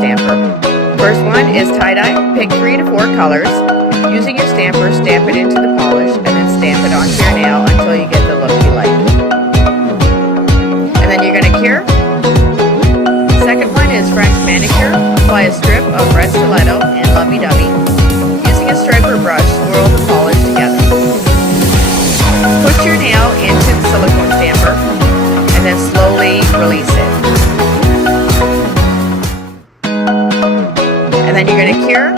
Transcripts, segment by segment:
stamper. First one is tie-dye. Pick 3 to 4 colors. Using your stamper, stamp it into the polish and then stamp it onto your nail until you get the look you like. And then you're going to cure. Second one is French manicure. Apply a strip of red stiletto and lovey-dovey. Using a striper brush, swirl the polish together. Push your nail into the silicone stamper and then slowly release it. And then you're going to cure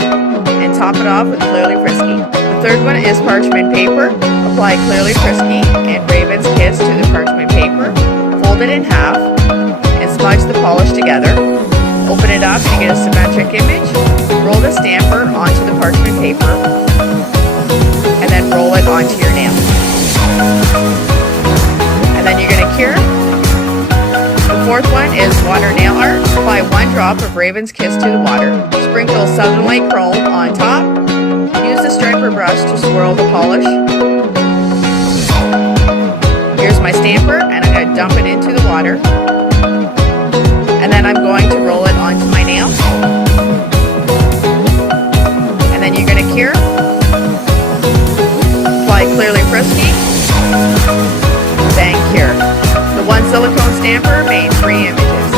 and top it off with Clearly Frisky. The third one is parchment paper. Apply Clearly Frisky and Raven's Kiss to the parchment paper. Fold it in half and smudge the polish together. Open it up and get a symmetric image. Roll the stamper onto the parchment paper and then roll it onto your nail. And then you're going to cure. The fourth one is water nail art. Apply 1 drop of Raven's Kiss to the water. Sprinkle Southern Light Chrome on top. Use the striper brush to swirl the polish. Here's my stamper and I'm going to dump it into the water. And then I'm going to roll it onto my nail. And then you're going to cure. Apply Clearly Frisky. Then cure. The one silicone stamper made 3 images.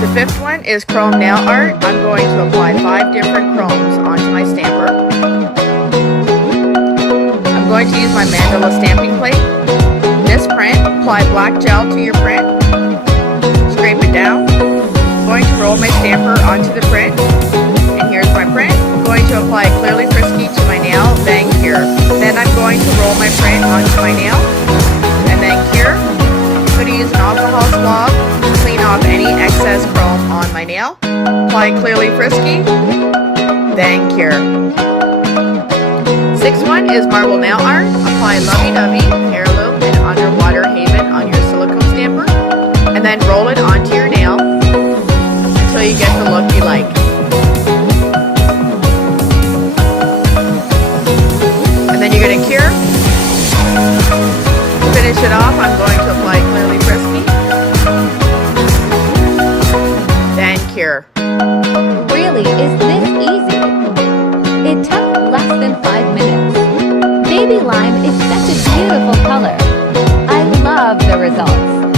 The fifth one is chrome nail art. I'm going to apply 5 different chromes onto my stamper. I'm going to use my mandala stamping plate. This print, apply black gel to your print. Scrape it down. I'm going to roll my stamper onto the print. And here's my print. I'm going to apply Clearly Frisky to my nail, then cure. Then I'm going to roll my print onto my nail, and then cure. I'm going to use an alcohol swab to clean off any excess chrome on my nail. Apply Clearly Frisky, then cure. Sixth one is marble nail art. Apply lovey-dovey, heirloom, and underwater haven on your silicone stamper, and then roll it onto your nail until you get the look you like. And then you're going to cure. To finish it off, I'm going to apply Clearly Frisky, then cure. Really, is this easy? It took less than 5 minutes. Baby lime is such a beautiful color. I love the results.